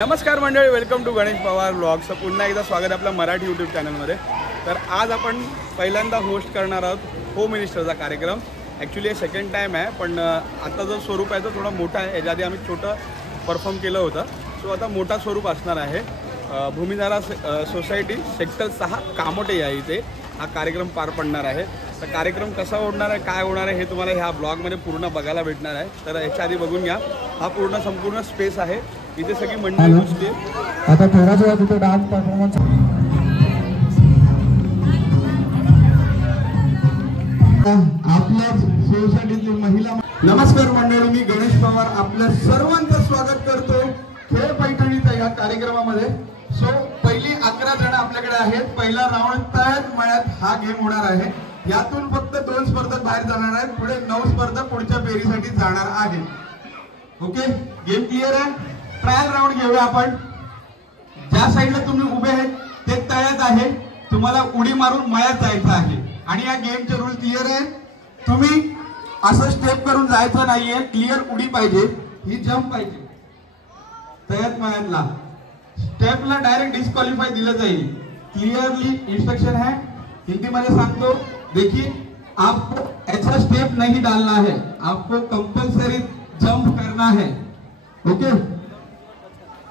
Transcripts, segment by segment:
नमस्कार मंडळी, welcome to Ganesh Pawar vlogs. पुन्हा एकदा स्वागत आपल्या मराठी यूट्यूब चॅनलमध्ये. तर आज आपण पहिल्यांदा होस्ट करणार आहोत होम मिनिस्टरचा कार्यक्रम. ॲक्च्युली हे सेकंड टाईम आहे, पण आता जो स्वरूप आहे तो थोडा मोठा आहे. याच्या आधी आम्ही छोटं परफॉर्म केलं होतं, सो आता मोठा स्वरूप असणार आहे. भूमिधारा सोसायटी सेक्टर 6 कामोटे या इथे हा कार्यक्रम पार पडणार आहे. तर कार्यक्रम कसा होणार आहे, काय होणार आहे हे तुम्हाला ह्या ब्लॉगमध्ये पूर्ण बघायला भेटणार आहे. तर याच्या आधी बघून घ्या. हा संपूर्ण स्पेस आहे. इथे सगळी मंडळी बसली. आता थोड्याच वेळात इथे डान्स परफॉर्मन्स. आपल्या सोसायटीतील महिला. नमस्कार मंडळी, मी गणेश पवार आपल्या सर्वांचं स्वागत करतो खेळ पैठणीच्या या कार्यक्रमामध्ये. सो पहिली 11 जण आपल्याकडे आहेत. पहिला राऊंड तळ्यात मळ्यात हा गेम होणार आहे. यातून फक्त 2 स्पर्धक बाहेर जाणार आहेत. पुढे 9 स्पर्धक पुढच्या फेरीसाठी जाणार आहेत. ओके, गेम क्लिअर आहे. ट्रायल राऊंड घेऊया आपण. ज्या साईडला तुम्ही उभे आहेत ते तळ्यात आहे. तुम्हाला उडी मारून मळ्यात जायचं आहे. आणि या गेमचे रूल क्लिअर आहे. तुम्ही असं स्टेप करून जायचं नाहीये. क्लिअर उडी पाहिजे, ही जंप पाहिजे. तळ्यात मळ्यातला स्टेपला डायरेक्ट डिस्क्वालिफाय दिलं जाईल. क्लियरली इंस्ट्रक्शन है, हिंदी में सांगतो. देखिए, आपको ऐसा स्टेप नहीं डालना है, आपको कंपल्सरी जंप करना है. ओके,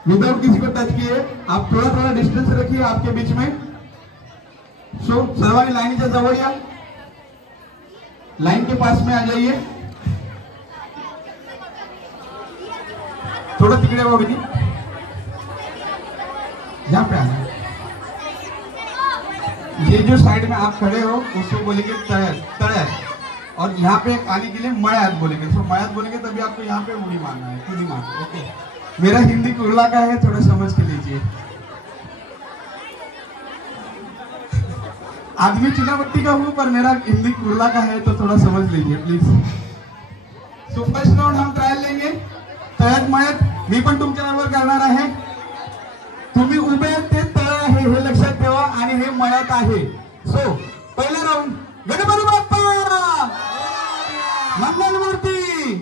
विदाउट किसी को टच किए. आप थोड़ा थोड़ा डिस्टेंस रखिए आपके बीच में. सो सर्वांनी लाईनच्या जवळ या. लाइन के पास में आ जाइए. थोड़ा तिकडे वो भी यहाँ पे आना. ये जो साइड में आप खड़े हो उसको बोलेंगे तड़ैत, और यहाँ पे आने के लिए मयात बोलेंगे. सो मयात बोलेंगे तभी आपको यहाँ पे उड़ी मारना है, कूदी मारना. ओके, मेरा हिंदी कुरला का है, थोड़ा समझ के लीजिए. आदमी चुनावट्टी का हूँ पर मेरा हिंदी कुरला का है, तो थोड़ा समझ लीजिए प्लीज. सो फर्स्ट राउंड हम ट्रायल लेंगे. तळ्यात मळ्यात मी पण तुमच्या बरोबर करणार आहे. तुम्ही उभे ते तळ आहे हे लक्षात ठेवा, आणि हे मळ्यात आहे. सो पहिला राऊंड. गणपती बाप्पा मंगलमूर्ती.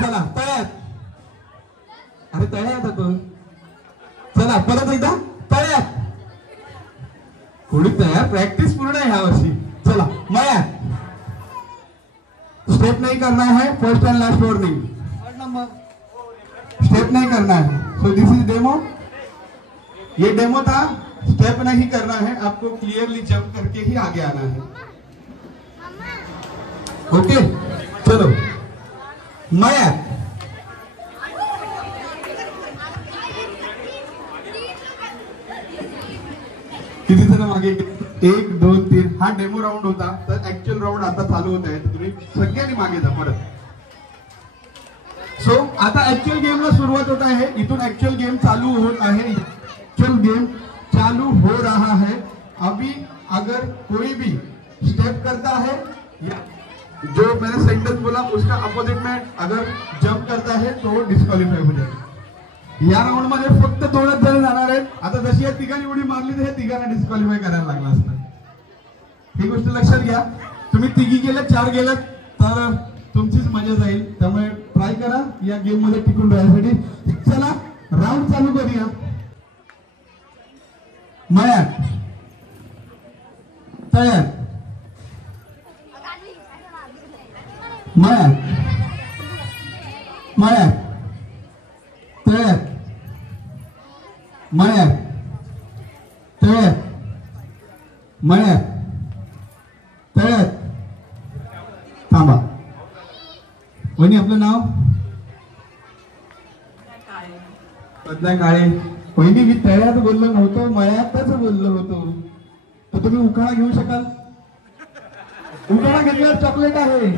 चला तळ्यात. अरे तळ्यात तो. चला परत एकदा तळ्यात. थोडी तयार प्रॅक्टिस पूर्ण आहे ह्या वर्षी. चला मळ्यात. स्टेप नहीं करना है. First end last warning. Step नहीं करना है. So this is demo. ये डेमो था. स्टेप नहीं करना है, आपको क्लियरली जंप करके ही आगे आना है. ओके, चलो मळ्यात. किती जण मागे. 1 2 3. हा डेमो राऊंड होता. तर ऍक्च्युअल राऊंड आता चालू होत आहे. तुम्ही सगळ्यांनी मागे जा परत. सो आता ऍक्च्युअल गेमला सुरुवात होत आहे. इथून ऍक्च्युअल गेम चालू होत आहे. ऍक्च्युअल गेम चालू हो रहा है. अभी अगर कोई भी स्टेप करता है या जो मैंने सेंटेंस बोला उसका अपोजिट में अगर जंप करता है तो वो डिस्क्वालिफाई हो जाएगा. या राउंड मध्ये फक्त 2च जण जाणार आहेत. आता जशी या तिघांनी उडी मारली तर हे तिघांना डिस्क्वालिफाय करायला लागला असतं. ही गोष्ट लक्षात घ्या. तुम्ही तिघी गेलात, 4 गेलात तर तुमचीच मजा जाईल. त्यामुळे ट्राय करा या गेम मध्ये टिकून राहण्यासाठी. चला राउंड चालू करूया. मळ्यात तळ्यात मळ्यात मळ्यात तळ्यात मळ्यात तळ्यात मळ्यात तळ्यात. थांबा. वहिनी आपलं नाव? पद्मा काळे. वहिनी मी तळ्यात बोललो नव्हतो, मळ्यातच बोललो होतो. तर तुम्ही उखाणा घेऊ शकाल? उखाणा घेतल्यावर चॉकलेट आहे.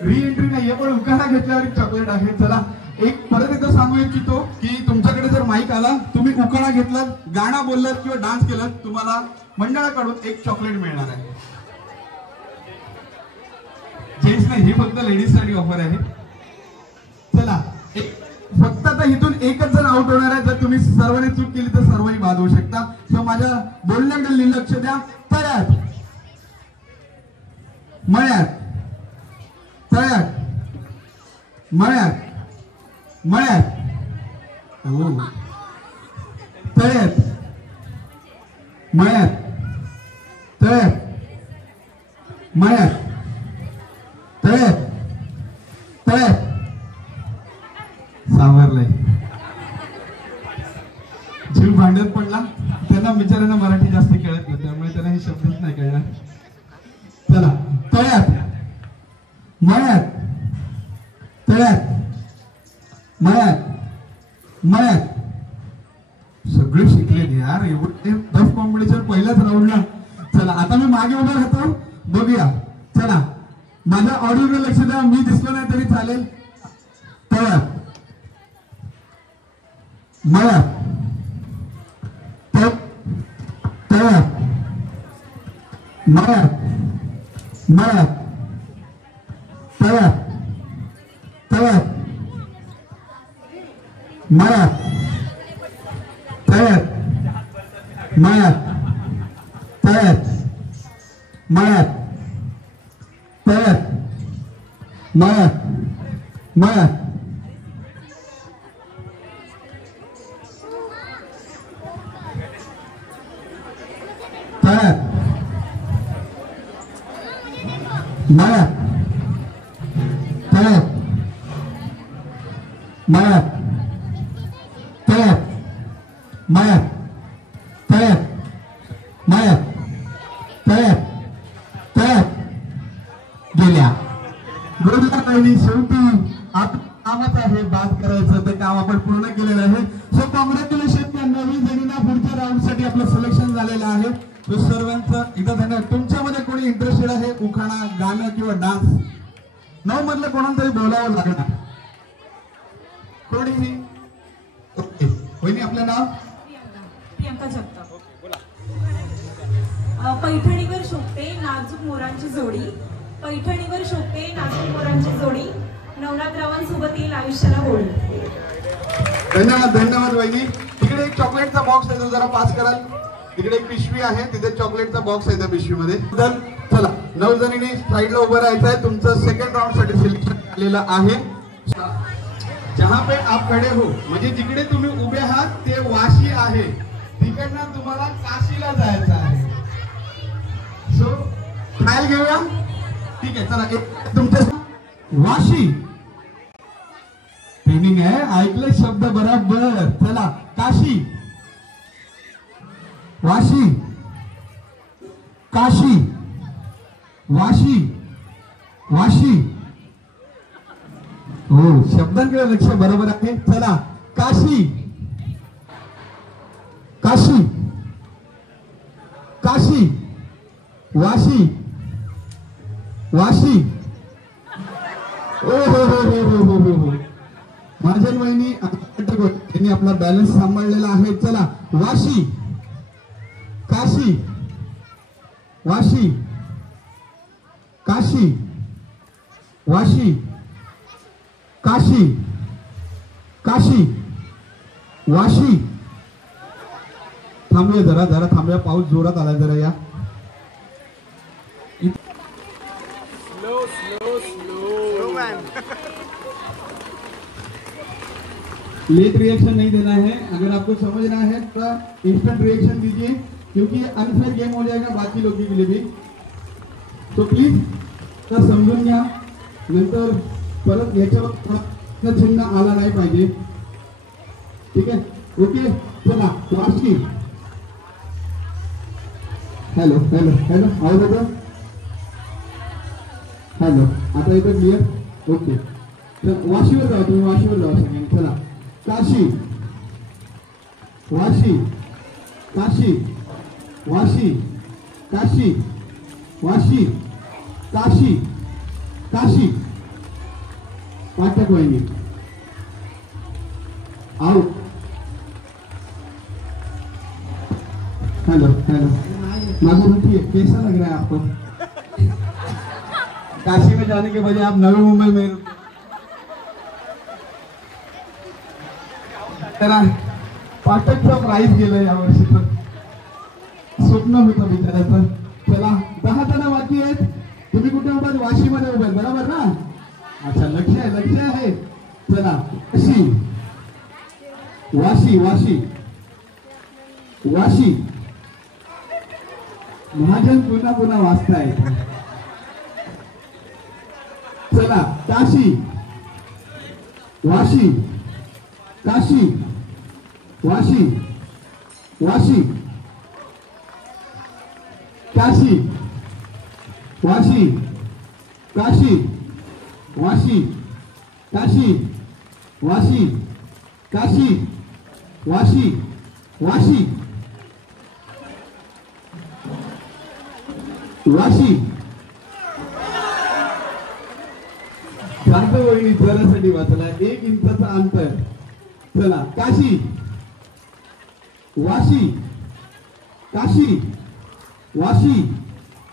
री एंट्री नाहीये, पण उखाणा घेतल्यावर चॉकलेट आहे. चला एक परत एकदा सांगू इच्छितो की तुमच्याकडे जर माईक आला, तुम्ही उखाणा घेतलात, गाणं बोललात किंवा डान्स केलात, तुम्हाला मंडळाकडून एक चॉकलेट मिळणार आहे. जेंट्स नाही, ही फक्त लेडीज साठी ऑफर आहे. चला फक्त आता इथून एकच जण आउट होणार आहे. जर तुम्ही सर्वांनी चूक केली तर सर्वांनी बाद होऊ शकता. सो माझ्या बोलण्याकडे लक्ष द्या. तळ्यात मळ्यात तळ्यात मळ्यात मळ्यात, हो तळ्यात, मळ्यात, तळ्यात, मळ्यात, तळ्यात, तळ्यात, सावरलंय. जीव भांड्यात पडला. त्यांना बिचाऱ्यांना मराठी जास्त कळत नाही, त्यामुळे त्यांना हे शब्दच नाही कळणार. चला, तळ्यात, मळ्यात, तळ्यात, मळ्यात, मळ्यात. सगळे शिकले यार, एवढे टफ कॉम्पिटिशन पहिल्याच राऊंडला. चला आता मी मागे उभा राहतो, बघूया. चला माझ्या ऑडिओकडे लक्ष द्या, मी दिसलो नाही तरी चालेल. तळ्यात, मळ्यात, तळ्यात, मळ्यात, मळ्यात, तळ्यात, तळ्यात, मळ्यात, तळ्यात, मळ्यात, तळ्यात, मळ्यात, तळ्यात, मळ्यात, मळ्यात. तळ्यात, मळ्यात, तळ्यात, मळ्यात, तळ्यात, मळ्यात, तळ्यात, मळ्यात, तळ्यात, तळ्यात. गेल्या गुरुला काही शेवटी आपण कामच आहे, बाद करायचं ते काम आपण पूर्ण केलेलं आहे. सो कॉंग्रॅच्युलेशन त्या नवीन जणींना. पुढच्या राऊंड साठी आपलं सिलेक्शन झालेलं आहे. तो सर्वांचं एकदा धन्यवाद. तुमच्यामध्ये कोणी इंटरेस्टेड आहे उखाणा, गाणं किंवा डान्स? 9 मधलं कोणाला तरी बोलावं लागणार. कोणीही? ओके. वहिनी आपलं नाव? प्रियंका जगताप. पैठणीवर शोभते नाजूक मोरांची जोडी, पैठणीवर शोभते नाजूक मोरांची जोडी, नवनाथरावांसोबत येईल आयुष्याला होळी. धन्यवाद, धन्यवाद वहिनी. तिकडे एक चॉकलेटचा बॉक्स आहे, तो जरा पास कराल. तिकडे एक पिशवी आहे, तिथे चॉकलेटचा बॉक्स आहे त्या पिशवीमध्ये. तर चला 9 जणींनी साईडला उभं राहायचं आहे. तुमचं सेकंड राऊंड साठी सिलेक्शन झालेलं आहे. जहां पे आप खडे हो, म्हणजे जिकडे तुम्ही उभे आहात ते वाशी आहे. तिकडनं तुम्हाला काशीला जायचं आहे. सो ट्रायल घेऊया. ठीक आहे, चला एक तुमच्या वाशी ट्रेनिंग आहे, ऐकले शब्द बरोबर. चला काशी, वाशी, काशी, वाशी, वाशी. हो, शब्दांकडे लक्ष बरोबर आहे. चला काशी, काशी, काशी, वाशी, वाशी. ओ हो हो हो हो हो हो हो. महाजन वहिनी यांनी आपला बॅलन्स सांभाळलेला आहे. चला वाशी, काशी, वाशी, काशी, वाशी, काशी, काशी, वाशी. थांबूया जरा, जरा थांबूया. पाऊस जोरात आला जरा. या लेट रिएक्शन नहीं देना है. अगर आपको समझना है तो इंस्टेंट रिएक्शन दीजिए, क्योंकि अनफेयर गेम हो जाएगा बाकी लोगों के लिए भी. तो प्लीज तर समजून घ्या, नंतर परत याच्यावर चिन्ह आला नाही पाहिजे. ठीक आहे, ओके. चला वाशी. हॅलो हॅलो हॅलो, आवाज येतो? हॅलो, आता येतो क्लिअर? ओके. चला वाशीवर जाऊ, तुम्ही वाशीवर जाऊ सगळ्यांनी. चला काशी, वाशी, काशी, वाशी, काशी, वाशी, काशी, काशी. पाठक वहिनी आओ. हेलो हेलो, मागो रुकिए, कैसा लग रहा है आपको? काशी में जाने के बजाय आप नवी मुंबई में रुके. पाठकचा प्राइज गेलं यावर्षी, तर स्वप्न होतं बिचाराचं. चला 10 जण बाकी आहेत. तुम्ही कुठे उभा? वाशी मध्ये उभे बरोबर ना? अच्छा, लक्ष आहे, लक्ष आहे. चला वाशी वाशी वाशी वाशी महाजन पुन्हा पुन्हा वाचताय. चला काशी वाशी काशी वाशी वाशी काशी वाशी काशी वाशी काशी वाशी काशी वाशी वाशी वाशी वहिनी जरासाठी वाचला 1 इंचाचा अंतर. चला काशी वाशी काशी वाशी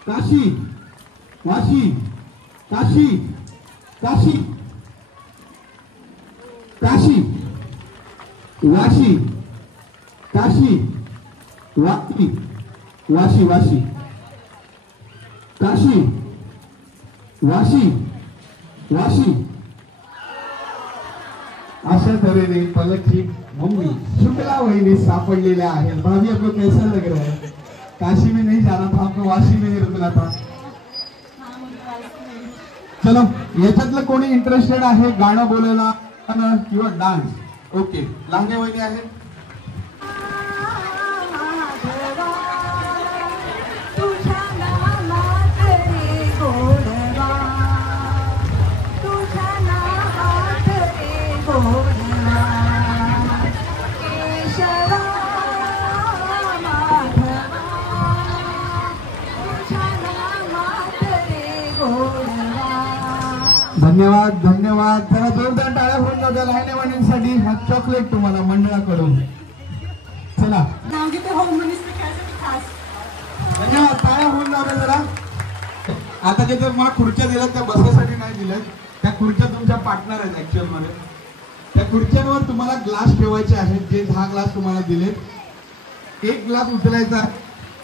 काशी वाशी काशी काशी काशी वाशी काशी वाशी वाशी वाशी काशी वाशी वाशी. अशा तऱ्हेने पलकची मम्मी शुक्ला वहिनी सापडलेल्या आहेत. भाभी आपको कैसा लग रहा है? काशी में नहीं जाना था आपको, वाशी में रुकना था. चलो याच्यातलं कोणी इंटरेस्टेड आहे गाणं बोलायला किंवा डान्स? ओके लांगे वहिनी आहे. धन्यवाद धन्यवाद. जरा जोरदार टाळ्या होऊन जाऊ लाईने वाणींसाठी. हा चॉकलेट तुम्हाला मंडळाकडून. चला धन्यवाद. टाळ्या होऊन जाऊ जरा. आता जे तर मला खुर्च्या दिल्या त्या बसायसाठी नाही दिल्या, त्या खुर्च्या तुमच्या पार्टनर आहेत ऍक्च्युअल मध्ये. त्या खुर्च्यांवर तुम्हाला ग्लास ठेवायचे आहेत. जे 10 ग्लास तुम्हाला दिलेत, 1 ग्लास उचलायचा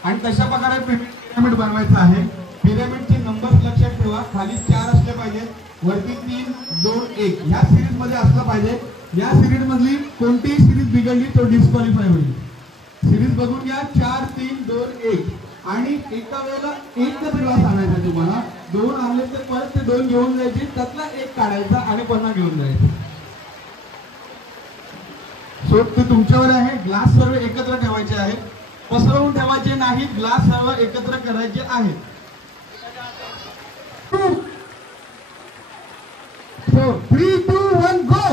आणि तशा प्रकारे पिरामिड बनवायचा आहे. पिरामिडचे नंबर लक्षात ठेवा. खाली 4 असले पाहिजे, वरती 3 2 1 ह्या सिरीज मध्ये असलं पाहिजे. या सिरीज मधली कोणतीही सिरीज बिघडली तो डिस्क्वालिफाय होईल. सिरीज बघून घ्या. 4 3 2 1 आणि एका वेळेला एकच ग्लास आणायचा तुम्हाला. 2 आणले तर परत ते 2 घेऊन जायचे, त्यातला 1 काढायचा आणि पुन्हा घेऊन जायचं. सो ते तुमच्यावर आहे. ग्लास सर्व एकत्र ठेवायचे आहेत, पसरवून ठेवायचे नाही. ग्लास सर्व एकत्र करायचे आहेत. So 3 2 1 go.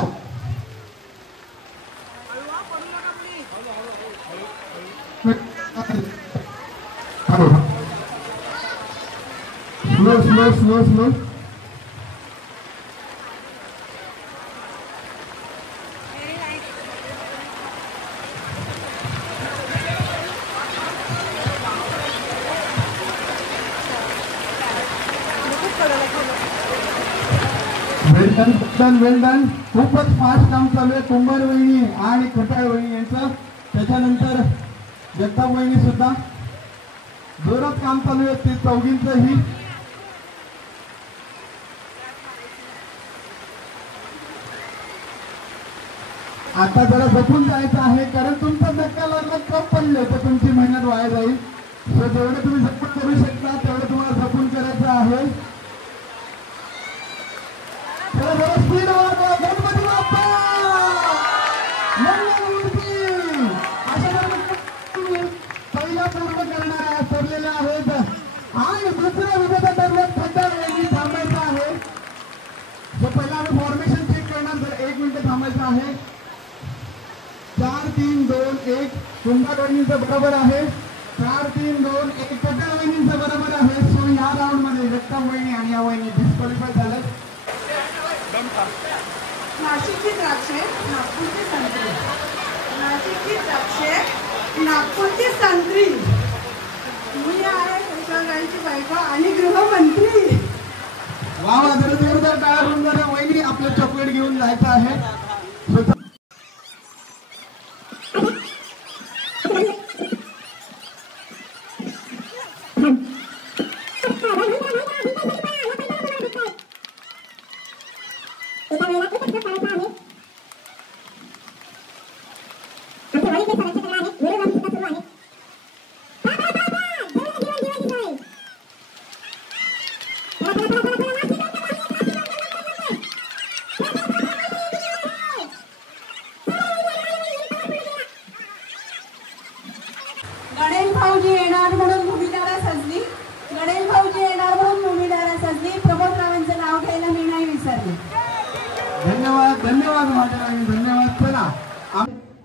Slow slow slow slow. वेल डन. खूपच फास्ट काम चालू आहे. कुंभार वहिनी आणि खटाळ वहिनी यांचं. त्याच्यानंतर जगताप वहिनी सुद्धा जोरात काम चालू आहे. ते चौघींचंही. आता जरा जपून जायचं आहे, कारण तुमचा धक्का लागला कप पडले तर तुमची मेहनत वाया जाईल. सो जेवढं तुम्ही जपून करू शकता तेवढं तुम्हाला जपून करायचं आहे. स्पीड वाढवा. गणपती बाप्पा मंगलमूर्ती. अशा पहिला पूर्ण करणाऱ्या ठरलेल्या आहेत आणि दुसऱ्या विभागात दरम्यान खड्डा वेळी थांबायचा आहे. जो पहिला आम्ही फॉर्मेशन चेक करणार, तर 1 मिनिट थांबायचं आहे. 4 3 2 1 कुंभार वहिनींचं बरोबर आहे. 4 3 2 1 खड्डा वहिनींचं बरोबर आहे. सो या राऊंड मध्ये जगताप वहिनी आणि या वहिनी डिस्क्वालिफाय झाले. नाशिकची द्राक्षे, नागपूरची संत्री. नाशिकची द्राक्षे, नागपूरची संत्री. मी आहे कुशलरावांची बायको आणि गृहमंत्री. वा वा. जरा जोरदार टाळ्या होऊन जरा. वहिनी आपलं चॉकलेट घेऊन जायचं आहे. एका वेळेला एकच पाळायचा आहे. गणेश भाऊजी येणार म्हणून भूमिकारा सजली. गणेश भाऊजी येणार म्हणून भूमिकारा सजली. प्रमोद रावांचं नाव घ्यायला मी नाही विसरले. धन्यवाद धन्यवाद माझ्या राणी, धन्यवाद. चला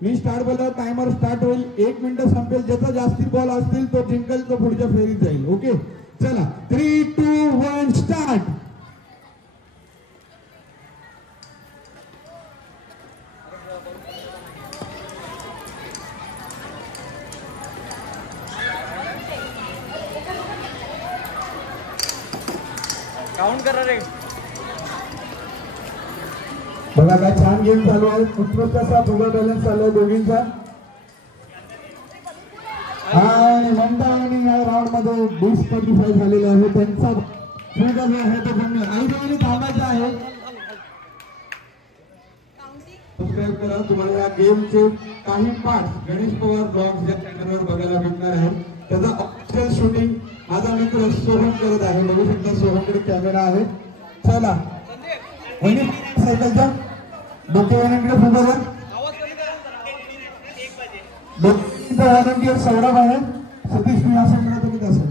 मी स्टार्ट बोलतो, टायमर स्टार्ट होईल. 1 मिनिट संपेल. ज्याचा जास्ती बॉल असतील तो जिंकल, तो पुढच्या फेरीत जाईल. ओके चला 3 2 1 स्टार्ट. काउंट करा रे. बघा काय छान गेम चालू आहे. उत्कृष्ट असा फुगा बॅलन्स चालू आहे दोघींचा. आणि मंडळाने या राऊंड मध्ये डिस्क्वालिफाय झालेले आहे. त्यांचा फुगा जो आहे तो बंद. आणि दोघांनी थांबायचं आहे. सबस्क्राईब करा. तुम्हाला या गेमचे काही पार्ट गणेश पवार ब्लॉग्स या चॅनलवर बघायला भेटणार आहे. त्याचा ऑफिशियल शूटिंग माझा मित्र सोहम करत आहे. बघू शकता सोहमकडे कॅमेरा आहे. चला सायकलच्या डोकेवाल्यांकडे फुगा. व्हॉलंटियर सौरभ आहे. सतीश मी असं म्हणा तुम्ही असेल.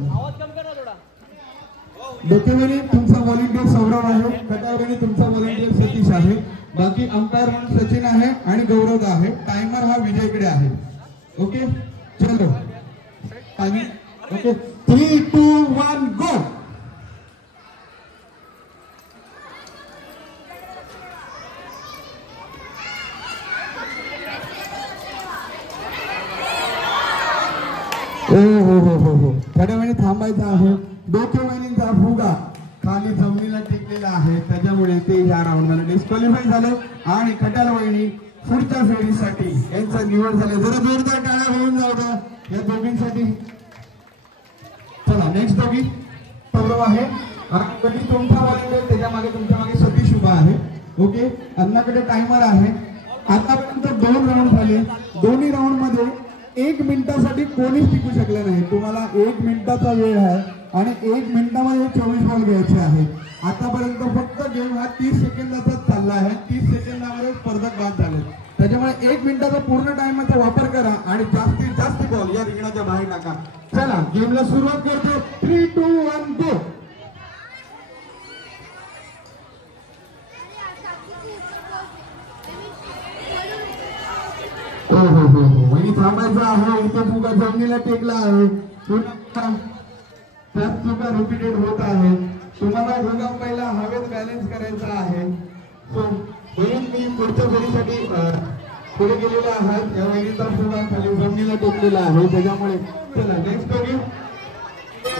डोकेवाली तुमचा व्हॉलंटियर सौरभ आहे. कटावणी तुमचा व्हॉलंटियर सतीश आहे. बाकी अंपायर म्हणून सचिन आहे आणि गौरव आहे. टायमर हा विजयकडे आहे. ओके चलो ओके 3 2 1 गो. हो थोड्या वेळी थांबायचं आहे. डोकेवालींचा फुगा खाली जमिनीला टेकलेला आहे, त्याच्यामुळे ते या राऊंड मध्ये डिस्क्वालिफाय झाले आणि खट्याल वहिनी पुढच्या फेरीसाठी यांचा निवड झाले. जरा जोरदार टाळ्या होऊन जाऊ द्या या दोघींसाठी. चला नेक्स्ट दोघी सौरभ आहे. आणि तुमचा व्हॉलंटियर त्याच्या मागे तुमच्या मागे सतीश उभा आहे. ओके अन्नाकडे टायमर आहे. आतापर्यंत 2 राऊंड झाले. दोन्ही राऊंड मध्ये 1 मिनिटासाठी कोणीच टिकू शकले नाही. तुम्हाला 1 मिनिटाचा वेळ आहे आणि 1 मिनिटामध्ये 24 बॉल घ्यायचे आहे. आतापर्यंत फक्त गेम हा 30 सेकंदाचाच चालला आहे. 30 सेकंदामध्ये स्पर्धक बाद झाले. त्याच्यामुळे 1 मिनिटाचा पूर्ण टाइमचा वापर करा आणि जास्तीत जास्त बॉल या रिंगणाच्या बाहेर टाका. चला गेमला सुरुवात करतो. 3 2 1 गो. हो आणि थांबायचं आहे. इथे फुगा जमिनीला टेकला आहे. त्याच चुका रिपीटेड होत आहे. तुम्हाला फुगा पहिला हवेत बॅलन्स करायचा आहे. सो बहीण मी पुढच्या फेरीसाठी पुढे गेलेला आहात. या वहिनीचा फुगा खाली जमिनीला टेकलेला आहे, त्याच्यामुळे चला नेक्स्ट गेम.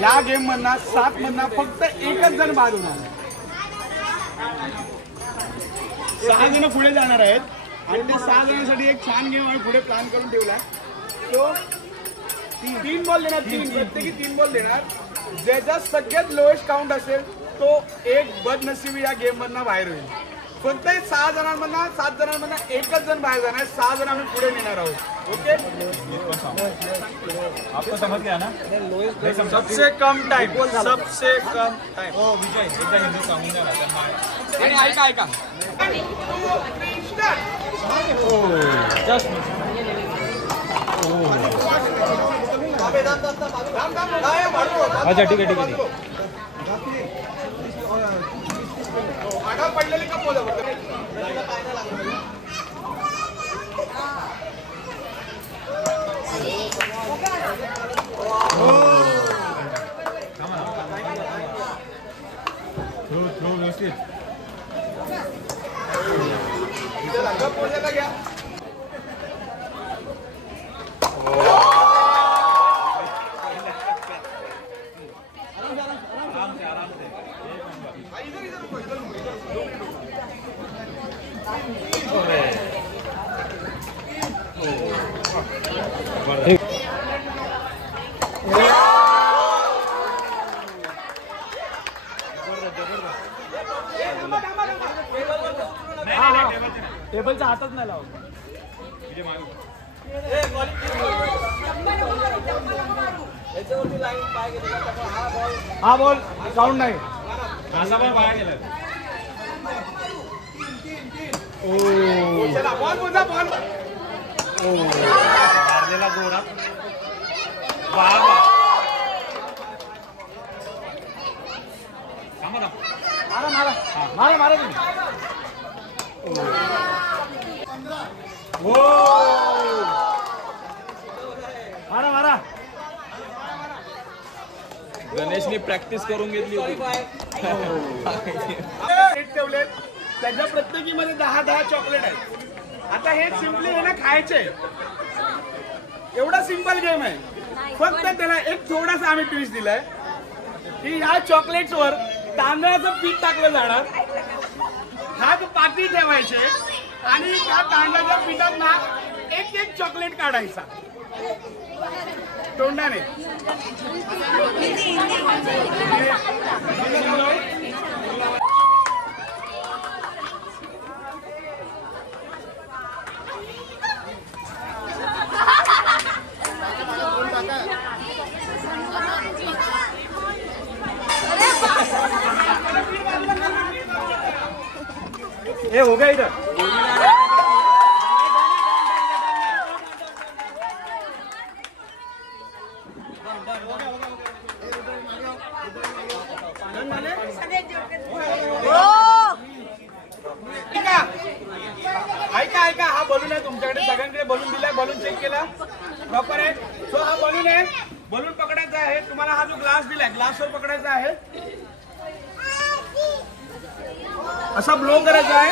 या गेम मधना 7 मधना फक्त एकच जण बाद होणार. 6 जण पुढे जाणार आहेत आणि ते 6 जणांसाठी एक छान गेम आम्ही पुढे प्लॅन करून ठेवला. तो 3 बॉल देणार. प्रत्येकी 3 बॉल देणार. ज्याचा सगळ्यात लोएस्ट काउंट असेल तो एक बदनसीबी या गेम मधनं बाहेर होईल. फक्त 6 जणांमधना 7 जणांमधना एकच जण बाहेर जाणार. 6 जण आम्ही पुढे नेणार आहोत. ओके आपको समझ गया ना. सबसे कम टाइम. सबसे कम टाइम. हो विजय एकदा हिंदी सांगून द्या ना. आणि ऐका अच्छा ठीक आहे. आगा पडलेले का बोला. थ्रो व्यवस्थित. घ्या. टेबलच्या हातात नाही लावत. हा बॉल काउंट नाही. असा पण बाहेर गेला. चला बॉल बोलता बॉल. मारलेला जोरात. वा वा. थांबा थांबा. मारा मारा मारा मारा तुम्ही. मारा मारा. गणेशने प्रॅक्टिस करून घेतली होती. ठेवले त्याच्या प्रत्येकीमध्ये 10 चॉकलेट आहेत. आता हे सिम्पली आहे ना खायचे. एवढा सिंपल गेम आहे. फक्त त्याला एक थोडासा आम्ही ट्विस्ट दिलाय की ह्या चॉकलेट्स वर तांदळाचं पीठ टाकलं जाणार. हात पाठी ठेवायचे आणि त्या तांदळाच्या पिठात ना एक चॉकलेट काढायचा तोंडाने. ए हो गया इधर. ऐका ऐका हा बलून आहे तुमच्याकडे. सगळ्यांकडे बलून दिलाय. बलून चेक केला प्रॉपर आहे. सो हा बलून आहे. बलून पकडायचा आहे. तुम्हाला हा जो ग्लास दिलाय ग्लासवर पकडायचा आहे. असा ब्लो करायचा आहे.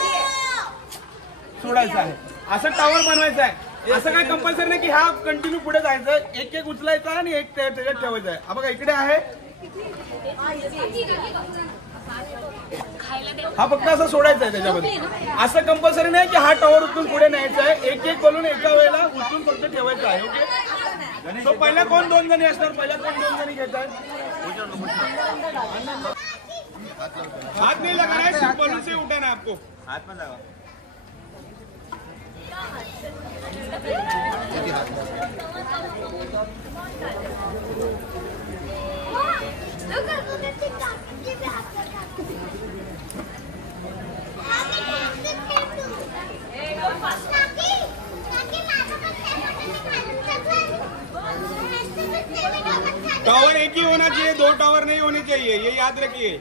सोडायचा आहे. असं टावर बनवायचं आहे. असं काय कंपल्सरी नाही की हा कंटिन्यू पुढे जायचं. एक उचलायचा आणि एक त्याच्यात ठेवायचा आहे. हा बघा इकडे आहे. हा फक्त असं सोडायचा आहे त्याच्यामध्ये. असं कंपल्सरी नाही की हा टॉवर उचलून पुढे न्यायचा आहे. एक बोलून एका वेळेला उचलून फक्त ठेवायचं आहे. ओके. सो पहिला कोण 2 जणी असणार. पहिला कोण 2 जणी घेत आहे. हाथ नहीं लगाना है. सिर्फ बलून से उठाना है आपको. हात पण लावा. टावर एक ही होना चाहिए. 2 टावर नहीं होने चाहिए. ये याद रखिए.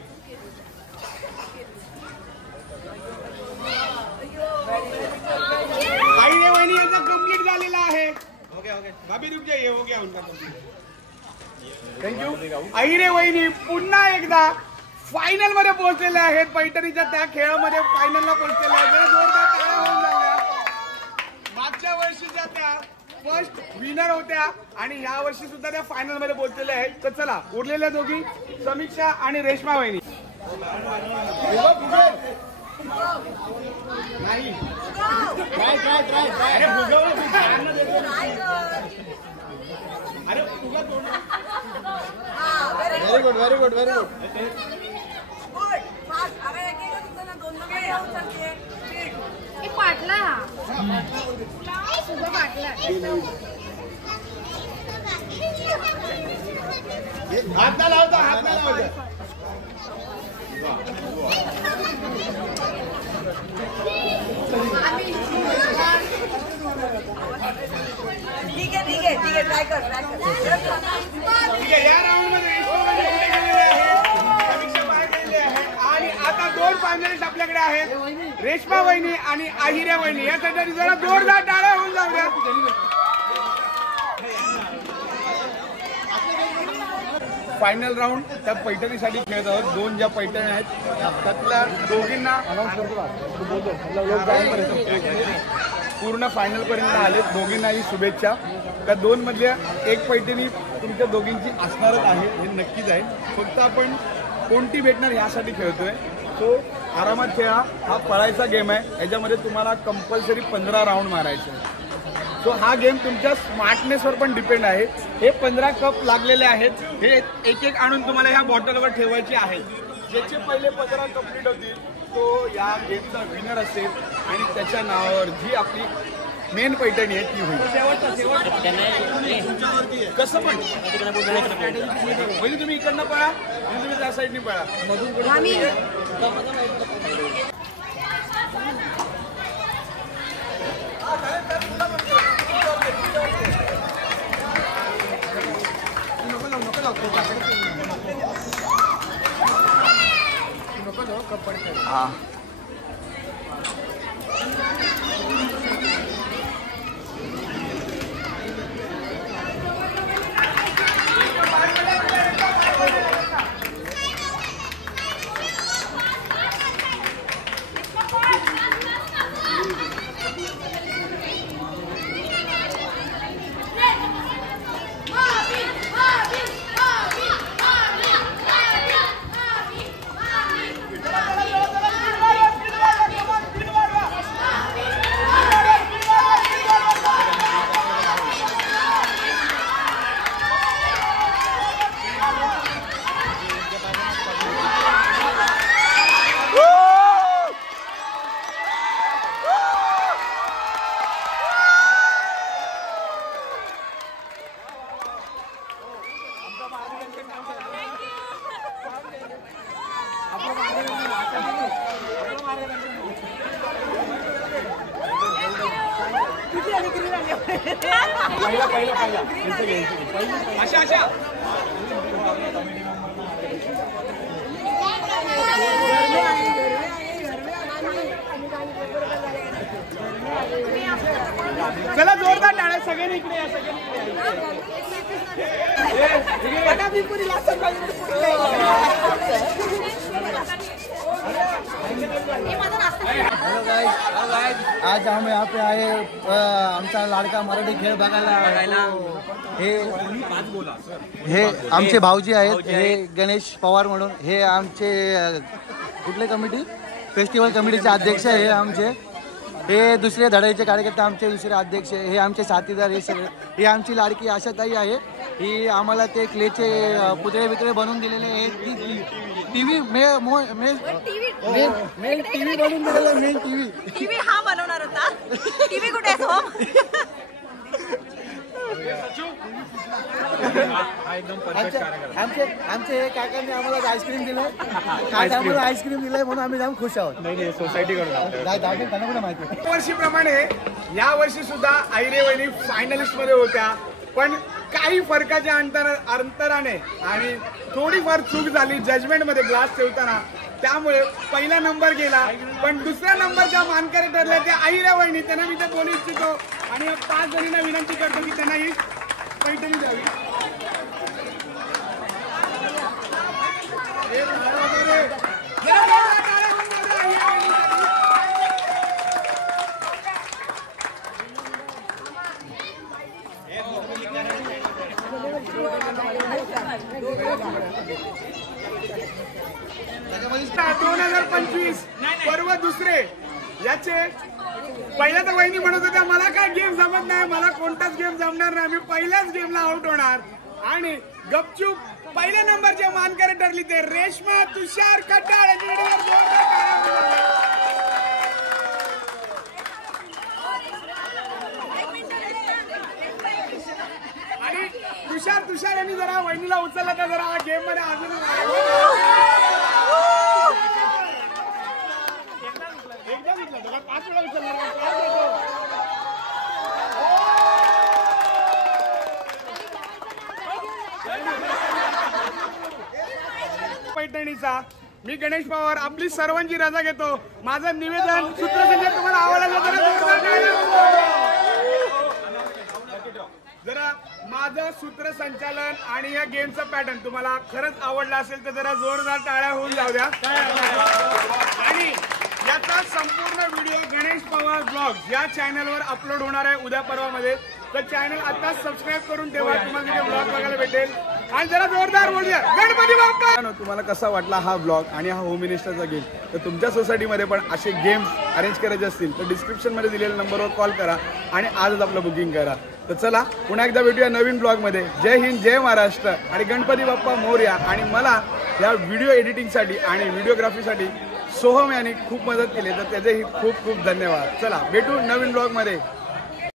आईने वहिनी याचा कंप्लीट झालेला आहे. Okay okay. भाभी रुक जाइए. हो गया उनका कंप्लीट. थँक्यू. आईने वहिनी पुन्हा एकदा फायनल मध्ये पोहोचलेले आहेत. पैठणीच्या त्या खेळामध्ये फायनलला पोहोचलेले आहेत. जरा जोरदार टाळ्या होऊन जाऊया. मागच्या वर्षीच्या त्या फर्स्ट विनर होत्या आणि ह्या वर्षी सुद्धा त्या फायनल मध्ये पोहोचलेल्या आहेत. तर चला उरलेल्या दोघी समीक्षा आणि रेश्मा वहिनी. नाही अरे भुगवलं तू. अरे तुझा तोंड. Very good very good very good. पाटला सुद्धा पाटला. हात ना लावता. हात ना लावता. ठीक आहे ठीक आहे ठीक आहे. ट्राय कर ट्राय कर. ठीक आहे. या राऊंड मध्ये समीक्षा बाहेर गेलेली आहे आणि आता 2 फायनलिस्ट आपल्याकडे आहेत. रेश्मा वहिनी आणि आहिऱ्या वहिनी. यासाठी जरा जोरदार टाळ्या होऊन जाऊया. फायनल राऊंड त्या पैठणीसाठी खेळत आहोत. 2 ज्या पैठणी आहेत त्यातल्या दोघींना पूर्ण फायनल पर्यंत आले. दोघींनाही शुभेच्छा. त्या 2 मधल्या एक पैठणी तुमच्या दोघींची असणारच आहे हे नक्कीच आहे. फक्त आपण कोणती भेटणार यासाठी खेळतोय. सो आरामात खेळा. हा पळायचा गेम आहे. याच्यामध्ये तुम्हाला कंपल्सरी 15 राऊंड मारायचे आहे. सो हा गेम तुमच्या स्मार्टनेसवर पण डिपेंड आहे. हे 15 कप लागलेले आहेत. हे एक आणून तुम्हाला ह्या बॉटलवर ठेवायचे आहेत. ज्याचे पहिले 15 कंप्लीट होतील तो या गेमचा विनर असेल आणि त्याच्या नावावर जी आपली मेन पैठणी आहे ती होईल. कसं पण म्हणजे तुम्ही इकडनं पळा आणि तुम्ही त्या साईडनी पळा. हा चला जोरदार टाळ्या सगळ्यांनी इकडे या. आज हम यहाँ पे आए आमचा लाडका मराठी खेळ बघायला. हे आमचे भाऊजी आहेत, हे गणेश पवार म्हणून. हे आमचे कुठले कमिटी फेस्टिवल कमिटीचे अध्यक्ष आहे. हे आमचे हे दुसरे धडाईचे कार्यकर्ते आमचे दुसरे अध्यक्ष. हे आमचे साथीदार. हे सगळे ही आमची लाडकी आशाताई आहे. ही आम्हाला ते क्लेचे पुतळे बितळे बनवून दिलेले आहेत. टीव्ही मेन टीव्ही बनवून दिलेला. मेन टीव्ही हा बनवणार होता. टीव्ही कुठे आहे हो? आमचे काकांनी आम्हाला आईस्क्रीम दिलं. आम्हाला आईस्क्रीम दिलंय म्हणून आम्ही जाऊन खुश आहोत. नाही सोसायटी त्यांना माहिती. वर्षीप्रमाणे या वर्षी सुद्धा आयरे वहिनी फायनलिस्ट मध्ये होत्या, पण काही फरकाच्या अंतराने आणि थोडीफार चूक झाली जजमेंट मध्ये ग्लास ठेवताना, त्यामुळे पहिला नंबर गेला. पण दुसऱ्या नंबरच्या मानकरी ठरल्या त्या आयरे वहिनी. त्यांना मी ते बोलू इच्छितो आणि या 5 जणींना विनंती करतो की त्यांना ही पैठणी द्यावी. पर्व दुसरे याचे पहिल्या तर वहिनी म्हणत होत्या मला काय गेम जमत नाही, मला कोणताच गेम जमणार नाही, मी पहिल्याच गेमला आउट होणार. आणि गपचूप पहिल्या नंबरचे मानकरी ठरली ते रेश्मा तुषार कटाळ. आणि तुषार यांनी जरा वहिनीला उचलला तर जरा हा गेम मध्ये अजून पैठणीचा मी गणेश पवार आपली सर्वांची रजा घेतो. माझं निवेदन सूत्रसंचालन तुम्हाला आवडलं जरा माझं सूत्रसंचालन आणि या गेमचं पॅटर्न तुम्हाला खरंच आवडलं असेल तर जरा जोरदार टाळ्या होऊन जाऊ द्या. आणि याचा संपूर्ण व्हिडिओ गणेश पवार ब्लॉग्स या चॅनलवर अपलोड होणार आहे उद्या परवामध्ये. तर चॅनल आताच सबस्क्राईब करून ठेवा, तुम्हाला तिथे ब्लॉग बघायला भेटेल. आणि जरा जोरदार बोलूया गणपती बाप्पा. तुम्हाला कसा वाटला हा ब्लॉग आणि हा होम मिनिस्टरचा गेम? तर तुमच्या सोसायटीमध्ये पण असे गेम अरेंज करायचे असतील तर डिस्क्रिप्शनमध्ये दिलेल्या नंबरवर कॉल करा आणि आजच आपलं बुकिंग करा. तर चला पुन्हा एकदा भेटूया नवीन ब्लॉगमध्ये. जय हिंद, जय महाराष्ट्र आणि गणपती बाप्पा मोरया. आणि मला या व्हिडिओ एडिटिंगसाठी आणि व्हिडिओग्राफीसाठी सोहम यांनी खूप मदत केली, तर त्याचेही खूप खूप धन्यवाद. चला भेटू नवीन ब्लॉगमध्ये.